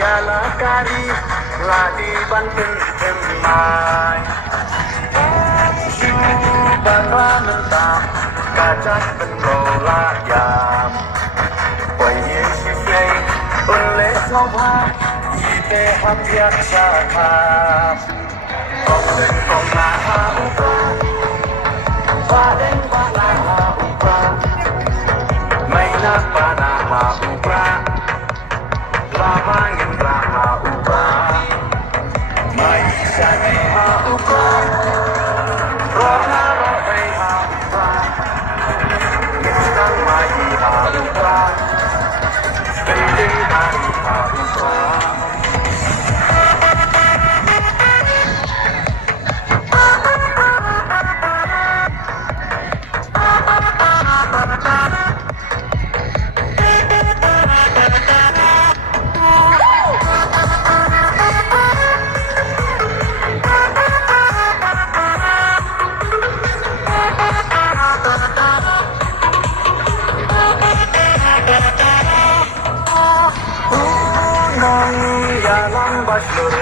ialah kari ladi Banten Emai Bakla mentah kacang pengolah yam Peye sisei oleh soba Ite hapiak syakap Kong den kong naha upa Baden banaha upa Maina banaha upa Lamangin raha upa Maisha neha upa Rona rohai ha upa Gitang mai ha upa Spending hari ha upa Yalang basyur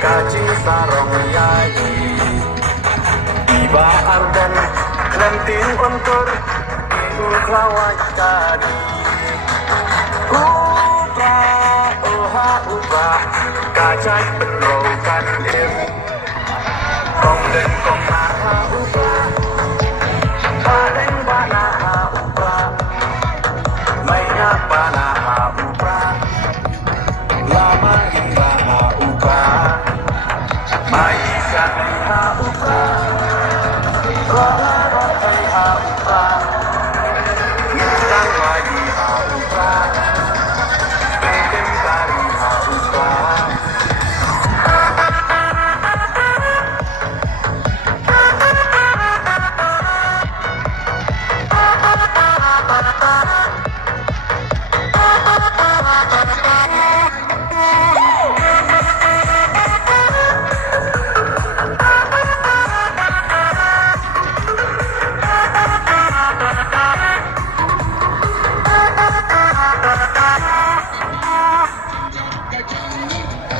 kaji sarong yayi Iba ardan lentin untur Ibu kelawat kadi Upa oha upa Kacai perokan lim Kong den kong naha upa Padeng banaha upa Mainya banaha upa Lama hingga upa Maisha